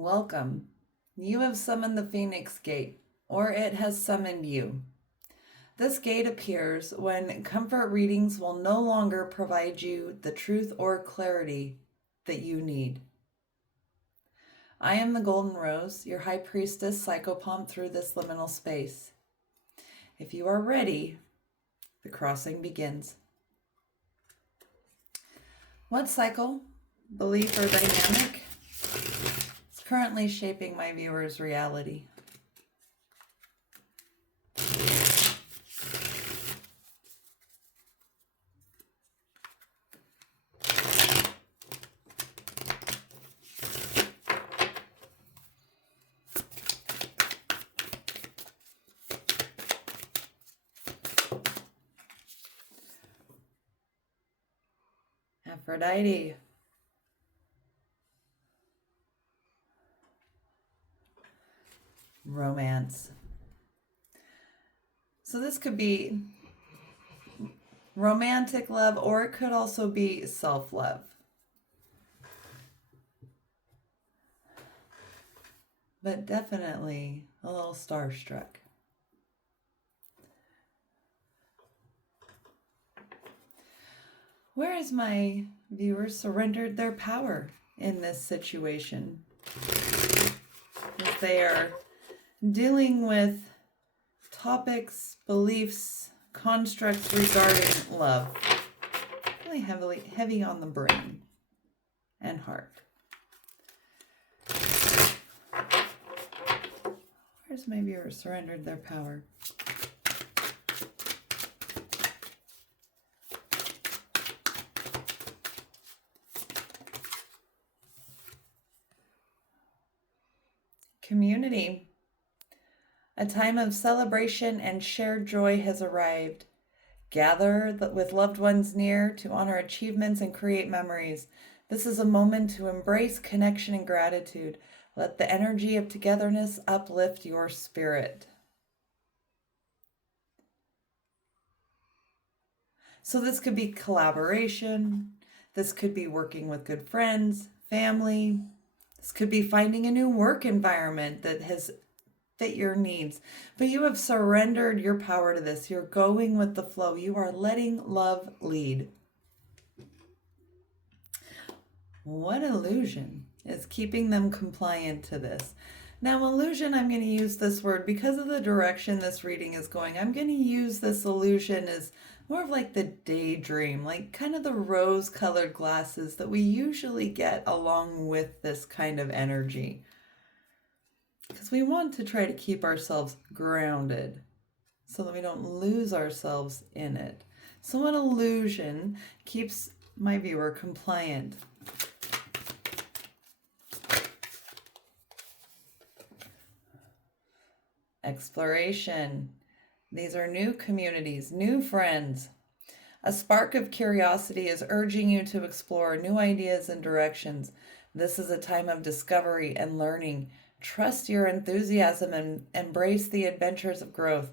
Welcome. You have summoned the Phoenix Gate, or it has summoned you. This gate appears when comfort readings will no longer provide you the truth or clarity that you need. I am the Golden Rose, your High Priestess psychopomp through this liminal space. If you are ready, the crossing begins. What cycle, belief, or dynamic is currently shaping my viewer's reality? Aphrodite. Romance. So this could be romantic love, or it could also be self-love. But definitely a little starstruck. Where has my viewer surrendered their power in this situation? If they are dealing with topics, beliefs, constructs regarding love, really heavy on the brain and heart. Where's my viewer surrendered their power? Community. A time of celebration and shared joy has arrived. Gather with loved ones near to honor achievements and create memories. This is a moment to embrace connection and gratitude. Let the energy of togetherness uplift your spirit. So this could be collaboration. This could be working with good friends, family. This could be finding a new work environment that has fit your needs. But you have surrendered your power to this. You're going with the flow. You are letting love lead. What illusion is keeping them compliant to this? Now, illusion, I'm going to use this word because of the direction this reading is going. I'm going to use this illusion as more of like the daydream, like kind of the rose-colored glasses that we usually get along with this kind of energy. Because we want to try to keep ourselves grounded so that we don't lose ourselves in it. So what illusion keeps my viewer compliant? Exploration. These are new communities, new friends. A spark of curiosity is urging you to explore new ideas and directions. This is a time of discovery and learning. Trust your enthusiasm and embrace the adventures of growth.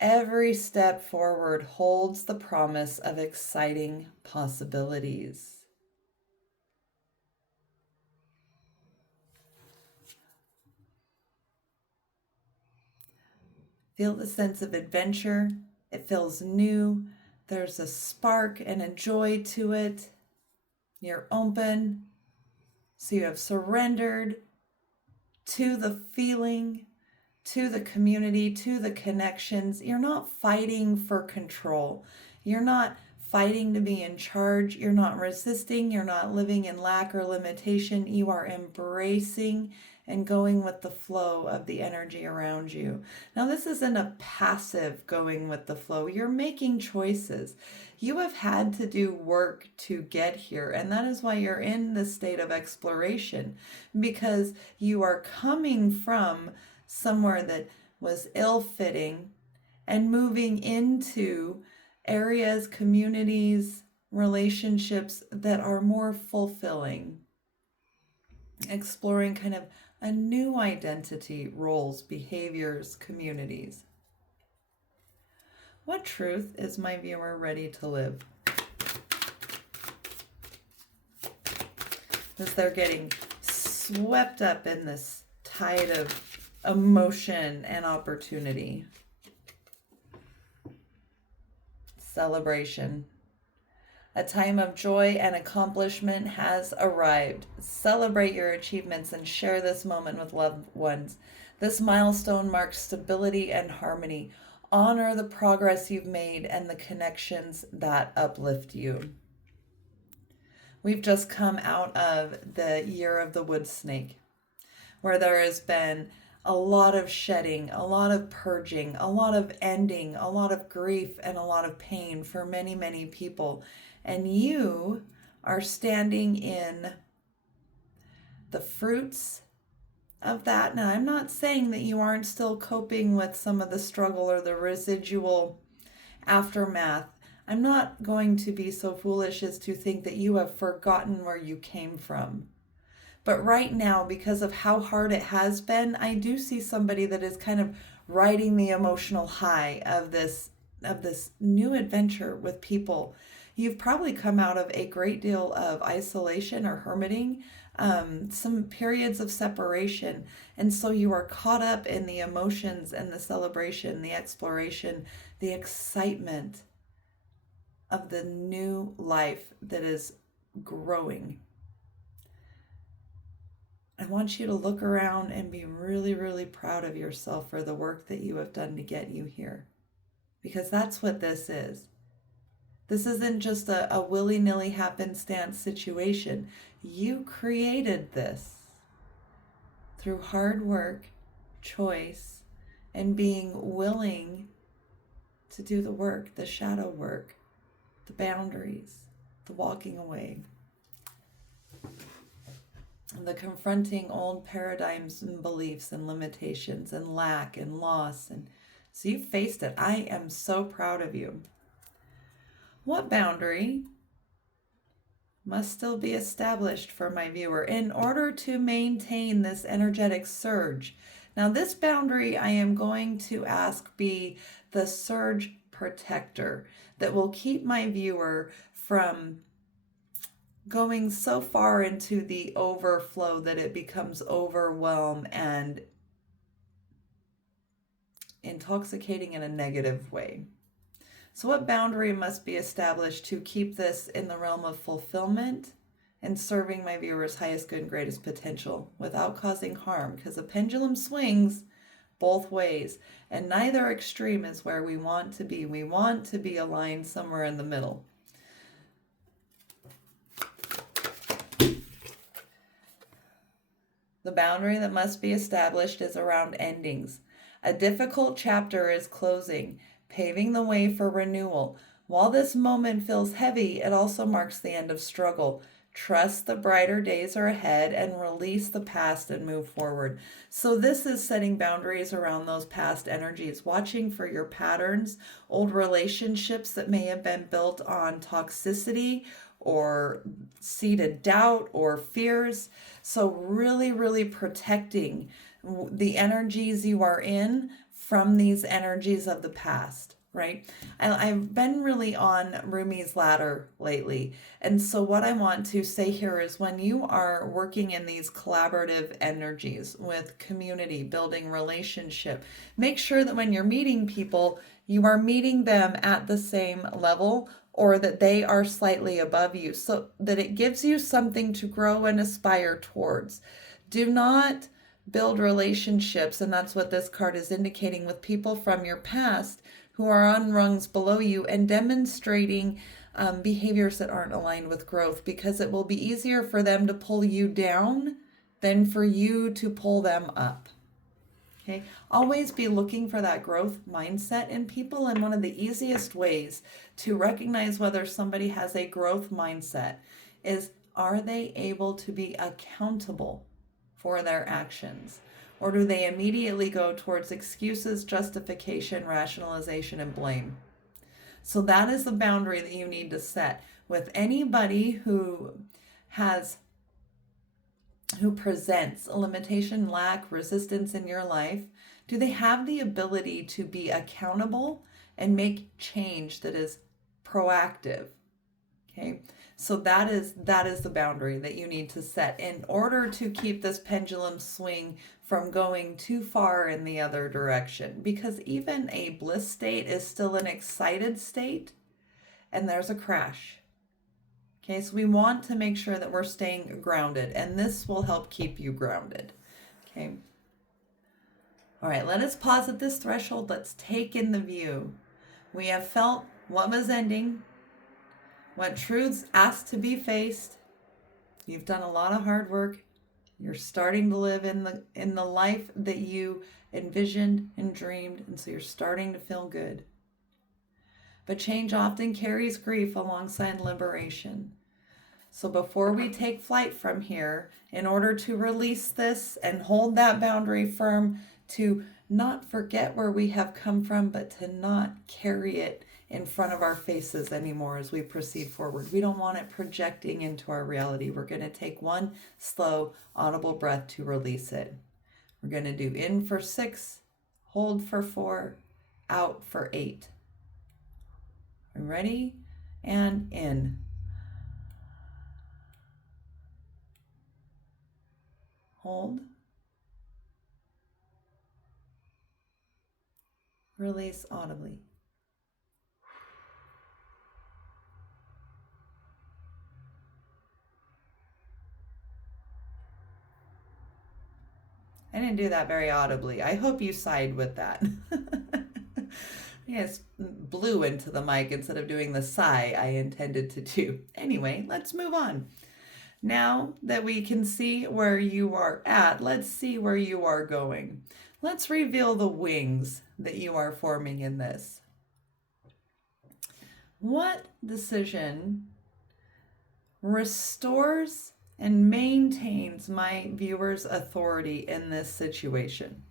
Every step forward holds the promise of exciting possibilities. Feel the sense of adventure. It feels new. There's a spark and a joy to it. You're open. So you have surrendered to the feeling, to the community, to the connections. You're not fighting for control. You're not fighting to be in charge. You're not resisting. You're not living in lack or limitation. You are embracing and going with the flow of the energy around you. Now, this isn't a passive going with the flow. You're making choices. You have had to do work to get here, and that is why you're in this state of exploration, because you are coming from somewhere that was ill-fitting and moving into areas, communities, relationships that are more fulfilling. Exploring kind of a new identity, roles, behaviors, communities. What truth is my viewer ready to live? As they're getting swept up in this tide of emotion and opportunity. Celebration. A time of joy and accomplishment has arrived. Celebrate your achievements and share this moment with loved ones. This milestone marks stability and harmony. Honor the progress you've made and the connections that uplift you. We've just come out of the year of the wood snake, where there has been a lot of shedding, a lot of purging, a lot of ending, a lot of grief, and a lot of pain for many, many people. And you are standing in the fruits of that. Now, I'm not saying that you aren't still coping with some of the struggle or the residual aftermath. I'm not going to be so foolish as to think that you have forgotten where you came from. But right now, because of how hard it has been, I do see somebody that is kind of riding the emotional high of this new adventure with people. You've probably come out of a great deal of isolation or hermiting, some periods of separation. And so you are caught up in the emotions and the celebration, the exploration, the excitement of the new life that is growing. I want you to look around and be really, really proud of yourself for the work that you have done to get you here. Because that's what this is. This isn't just a willy-nilly happenstance situation. You created this through hard work, choice, and being willing to do the work, the shadow work, the boundaries, the walking away, the confronting old paradigms and beliefs and limitations and lack and loss. And so you faced it. I am so proud of you. What boundary must still be established for my viewer in order to maintain this energetic surge? Now, this boundary I am going to ask be the surge protector that will keep my viewer from going so far into the overflow that it becomes overwhelm and intoxicating in a negative way. So what boundary must be established to keep this in the realm of fulfillment and serving my viewer's highest good and greatest potential without causing harm? Because a pendulum swings both ways, and neither extreme is where we want to be. We want to be aligned somewhere in the middle. The boundary that must be established is around endings. A difficult chapter is closing, paving the way for renewal. While this moment feels heavy, it also marks the end of struggle. Trust the brighter days are ahead and release the past and move forward. So this is setting boundaries around those past energies, watching for your patterns, old relationships that may have been built on toxicity or seeded doubt or fears. So really, really protecting the energies you are in from these energies of the past, right? I've been really on Rumi's ladder lately. And so what I want to say here is when you are working in these collaborative energies with community, building relationship, make sure that when you're meeting people, you are meeting them at the same level or that they are slightly above you so that it gives you something to grow and aspire towards. Do not build relationships, and that's what this card is indicating, with people from your past who are on rungs below you and demonstrating behaviors that aren't aligned with growth, because it will be easier for them to pull you down than for you to pull them up. Okay, always be looking for that growth mindset in people. And one of the easiest ways to recognize whether somebody has a growth mindset is, are they able to be accountable for their actions? Or do they immediately go towards excuses, justification, rationalization, and blame? So that is the boundary that you need to set with anybody who presents a limitation, lack, resistance in your life. Do they have the ability to be accountable and make change that is proactive? Okay, So that is the boundary that you need to set in order to keep this pendulum swing from going too far in the other direction. Because even a bliss state is still an excited state, and there's a crash. Okay, so we want to make sure that we're staying grounded, and this will help keep you grounded. Okay. All right, let us pause at this threshold. Let's take in the view. We have felt what was ending, what truths asked to be faced. You've done a lot of hard work. You're starting to live in the life that you envisioned and dreamed, and so you're starting to feel good. But change often carries grief alongside liberation. So before we take flight from here, in order to release this and hold that boundary firm, to not forget where we have come from, but to not carry it in front of our faces anymore as we proceed forward. We don't want it projecting into our reality. We're going to take one slow, audible breath to release it. We're going to do in for 6, hold for 4, out for 8. Ready? And in. Hold. Release audibly. I didn't do that very audibly. I hope you sighed with that. Yes, blew into the mic instead of doing the sigh I intended to do. Anyway, let's move on. Now that we can see where you are at, let's see where you are going. Let's reveal the wings that you are forming in this. What decision restores and maintains my viewer's authority in this situation?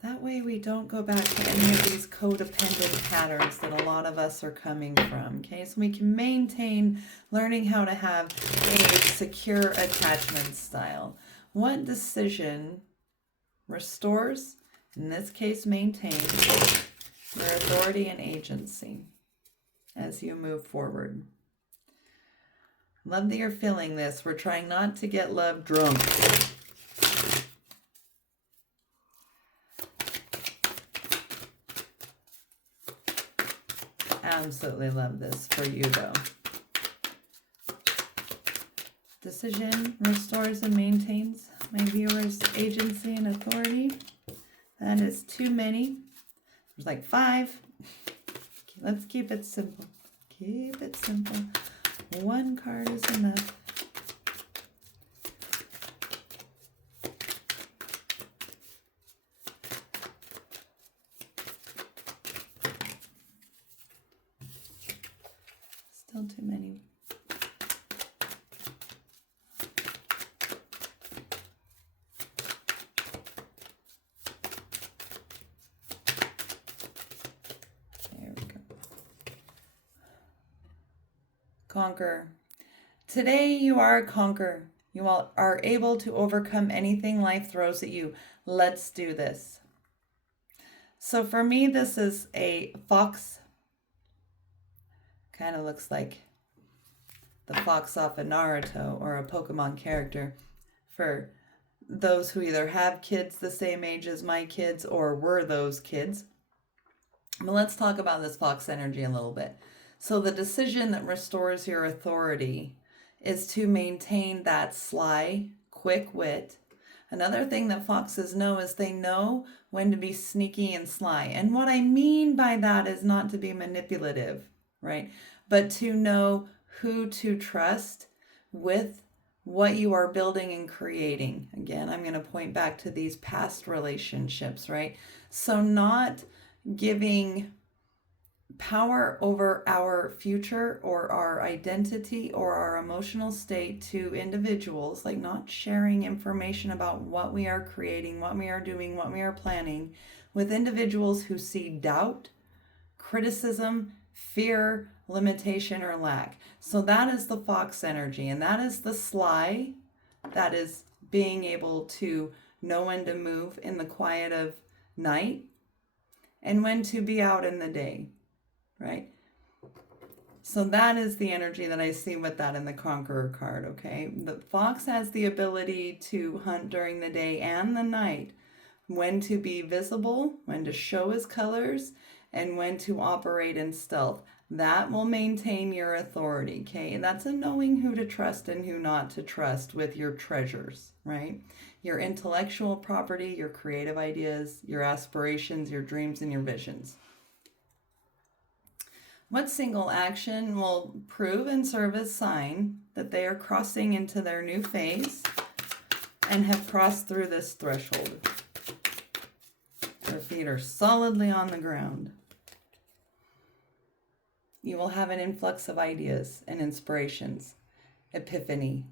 That way we don't go back to any of these codependent patterns that a lot of us are coming from. Okay, so we can maintain learning how to have a secure attachment style. What decision restores, in this case maintains, your authority and agency as you move forward? Love that you're feeling this. We're trying not to get love drunk. Absolutely love this for you though. Decision restores and maintains my viewer's agency and authority. That is too many. There's like 5. Okay, let's keep it simple. Keep it simple. 1 card is enough. Still too many. There we go. Conquer. Today you are a conqueror. You all are able to overcome anything life throws at you. Let's do this. So for me, this is a fox. Kind of looks like the fox off of Naruto or a Pokemon character for those who either have kids the same age as my kids or were those kids. But let's talk about this fox energy a little bit. So the decision that restores your authority is to maintain that sly, quick wit. Another thing that foxes know is they know when to be sneaky and sly. And what I mean by that is not to be manipulative, right? But to know who to trust with what you are building and creating. Again, I'm going to point back to these past relationships, right? So not giving power over our future or our identity or our emotional state to individuals, like not sharing information about what we are creating, what we are doing, what we are planning with individuals who see doubt, criticism, fear, limitation, or lack. So that is the fox energy, and that is the sly, that is being able to know when to move in the quiet of night and when to be out in the day, right? So that is the energy that I see with that in the Conqueror card, okay? The fox has the ability to hunt during the day and the night, when to be visible, when to show his colors, and when to operate in stealth. That will maintain your authority, okay? And that's a knowing who to trust and who not to trust with your treasures, right? Your intellectual property, your creative ideas, your aspirations, your dreams, and your visions. What single action will prove and serve as sign that they are crossing into their new phase and have crossed through this threshold? Their feet are solidly on the ground. You will have an influx of ideas and inspirations. Epiphany.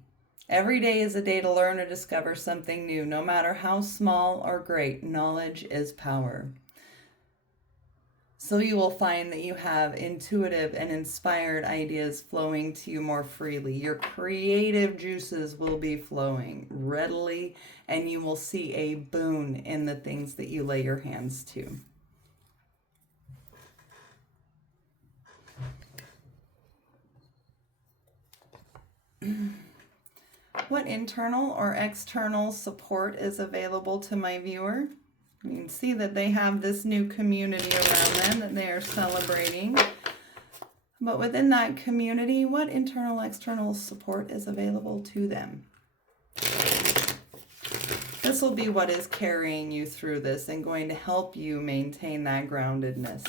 Every day is a day to learn or discover something new. No matter how small or great, knowledge is power. So you will find that you have intuitive and inspired ideas flowing to you more freely. Your creative juices will be flowing readily, and you will see a boon in the things that you lay your hands to. What internal or external support is available to my viewer? You can see that they have this new community around them that they are celebrating. But within that community, what internal, external support is available to them? This will be what is carrying you through this and going to help you maintain that groundedness.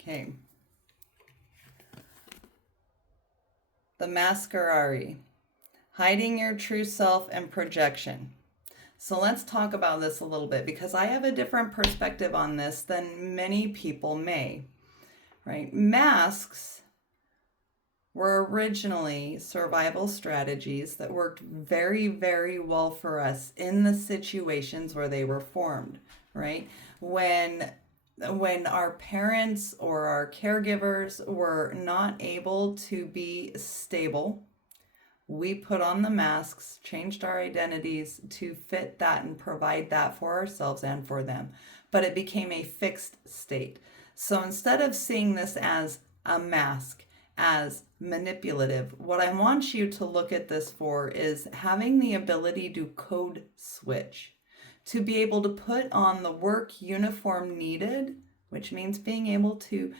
Okay. The Masquerari. Hiding your true self and projection. So let's talk about this a little bit because I have a different perspective on this than many people may, right? Masks were originally survival strategies that worked very, very well for us in the situations where they were formed, right? When our parents or our caregivers were not able to be stable, we put on the masks, changed our identities to fit that and provide that for ourselves and for them. But it became a fixed state. So instead of seeing this as a mask, as manipulative, what I want you to look at this for is having the ability to code switch, to be able to put on the work uniform needed, which means being able to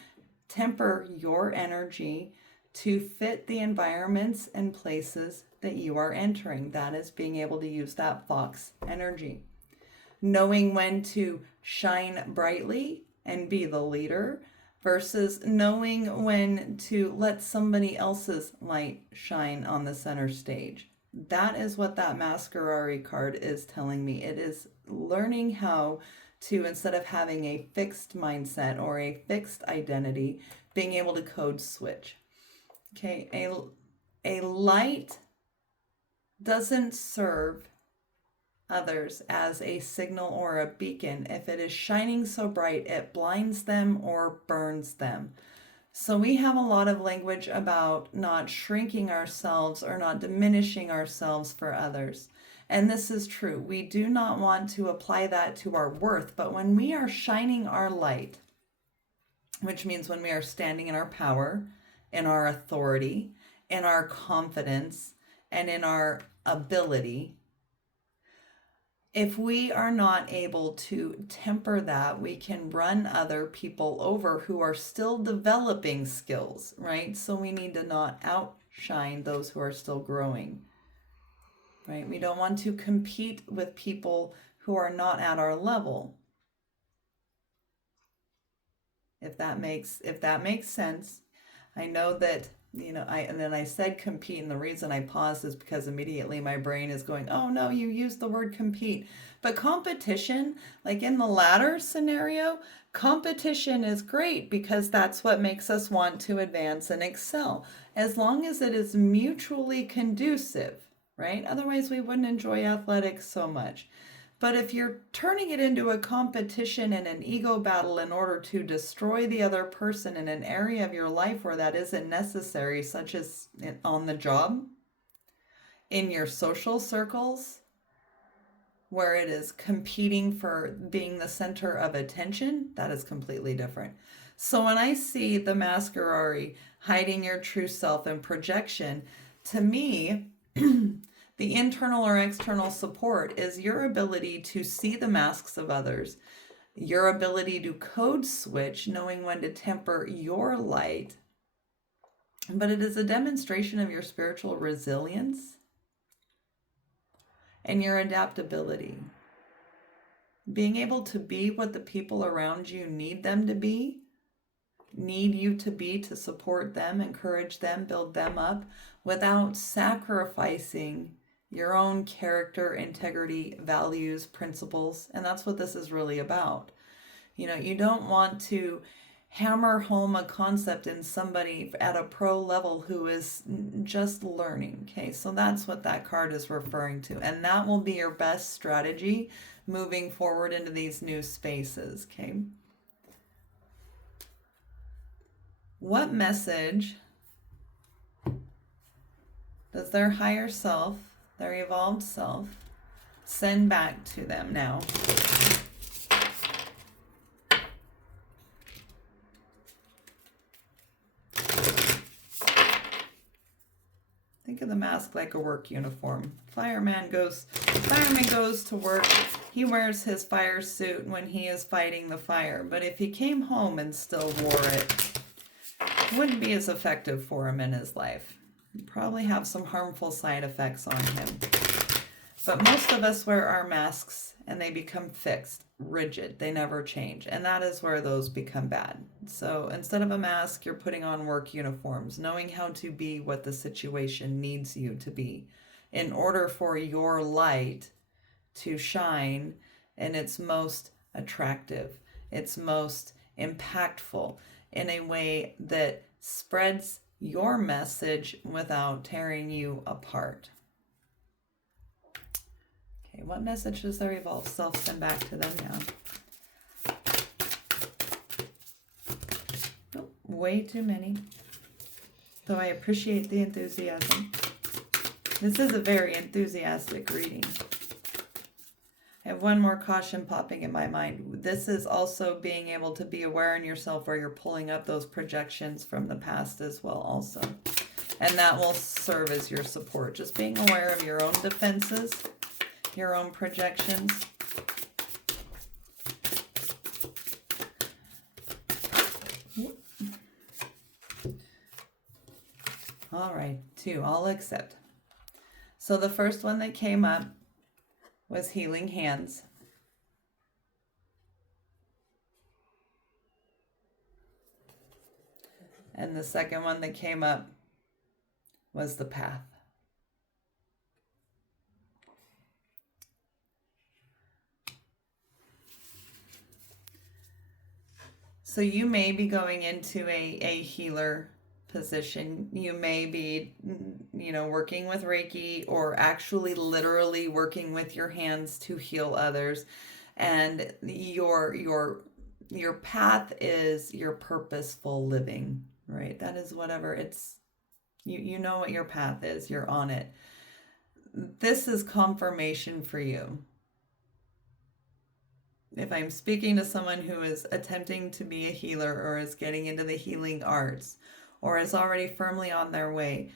temper your energy to fit the environments and places that you are entering. That is being able to use that fox energy. Knowing when to shine brightly and be the leader versus knowing when to let somebody else's light shine on the center stage. That is what that Masquerari card is telling me. It is learning how to, instead of having a fixed mindset or a fixed identity, being able to code switch. Okay, a light doesn't serve others as a signal or a beacon. If it is shining so bright, it blinds them or burns them. So we have a lot of language about not shrinking ourselves or not diminishing ourselves for others. And this is true. We do not want to apply that to our worth, but when we are shining our light, which means when we are standing in our power, in our authority, in our confidence, and in our ability, if we are not able to temper that, we can run other people over who are still developing skills, right? So we need to not outshine those who are still growing, right? We don't want to compete with people who are not at our level. If that makes sense. I know that, and then I said compete, and the reason I paused is because immediately my brain is going, oh no, you used the word compete. But competition, like in the latter scenario, competition is great because that's what makes us want to advance and excel, as long as it is mutually conducive, right? Otherwise, we wouldn't enjoy athletics so much. But if you're turning it into a competition and an ego battle in order to destroy the other person in an area of your life where that isn't necessary, such as on the job, in your social circles, where it is competing for being the center of attention, that is completely different. So when I see the Masquerari hiding your true self and projection, to me, the internal or external support is your ability to see the masks of others, your ability to code switch, knowing when to temper your light. But it is a demonstration of your spiritual resilience and your adaptability. Being able to be what the people around you need them to be, need you to be, to support them, encourage them, build them up, without sacrificing your own character, integrity, values, principles. And that's what this is really about. You know, you don't want to hammer home a concept in somebody at a pro level who is just learning. Okay, so that's what that card is referring to. And that will be your best strategy moving forward into these new spaces. Okay. What message does their higher self, their evolved self, send back to them now? Think of the mask like a work uniform. Fireman goes to work. He wears his fire suit when he is fighting the fire. But if he came home and still wore it, it wouldn't be as effective for him in his life. He'd probably have some harmful side effects on him. But most of us wear our masks and they become fixed, rigid. They never change. And that is where those become bad. So instead of a mask, you're putting on work uniforms, knowing how to be what the situation needs you to be in order for your light to shine in its most attractive, its most impactful, in a way that spreads your message without tearing you apart. Okay, what message does their evolved self send back to them now? Oh, way too many. Though I appreciate the enthusiasm. This is a very enthusiastic reading. I have one more caution popping in my mind. This is also being able to be aware in yourself where you're pulling up those projections from the past as well also. And that will serve as your support. Just being aware of your own defenses, your own projections. All right, 2, I'll accept. So the first one that came up was healing hands. And the second one that came up was the path. So you may be going into a healer position. You may be, working with Reiki or actually literally working with your hands to heal others. And your path is your purposeful living, right? That is whatever it's, you know what your path is. You're on it. This is confirmation for you. If I'm speaking to someone who is attempting to be a healer or is getting into the healing arts or is already firmly on their way,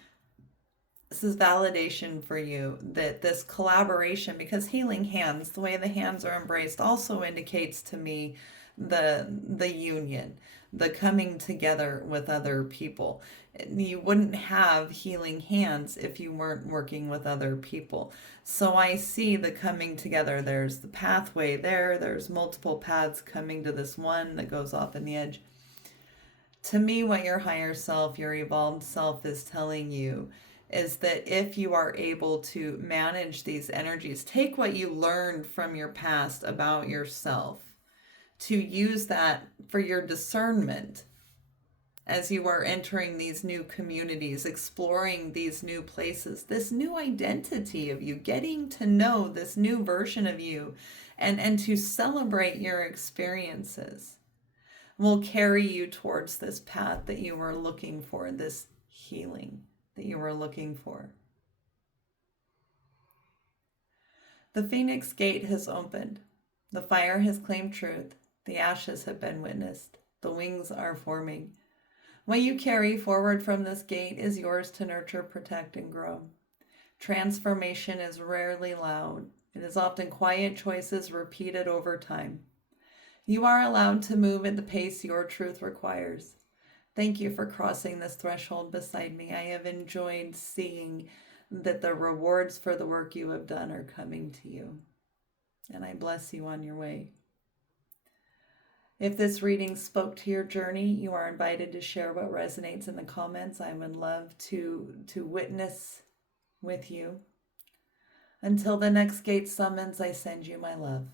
this is validation for you that this collaboration, because healing hands, the way the hands are embraced, also indicates to me the union, the coming together with other people. You wouldn't have healing hands if you weren't working with other people. So I see the coming together. There's the pathway there. There's multiple paths coming to this one that goes off in the edge. To me, what your higher self, your evolved self is telling you is that if you are able to manage these energies, take what you learned from your past about yourself, to use that for your discernment as you are entering these new communities, exploring these new places, this new identity of you, getting to know this new version of you, and to celebrate your experiences will carry you towards this path that you were looking for, this healing that you were looking for. The Phoenix Gate has opened. The fire has claimed truth. The ashes have been witnessed. The wings are forming. What you carry forward from this gate is yours to nurture, protect, and grow. Transformation is rarely loud. It is often quiet choices repeated over time. You are allowed to move at the pace your truth requires. Thank you for crossing this threshold beside me. I have enjoyed seeing that the rewards for the work you have done are coming to you. And I bless you on your way. If this reading spoke to your journey, you are invited to share what resonates in the comments. I would love to witness with you. Until the next gate summons, I send you my love.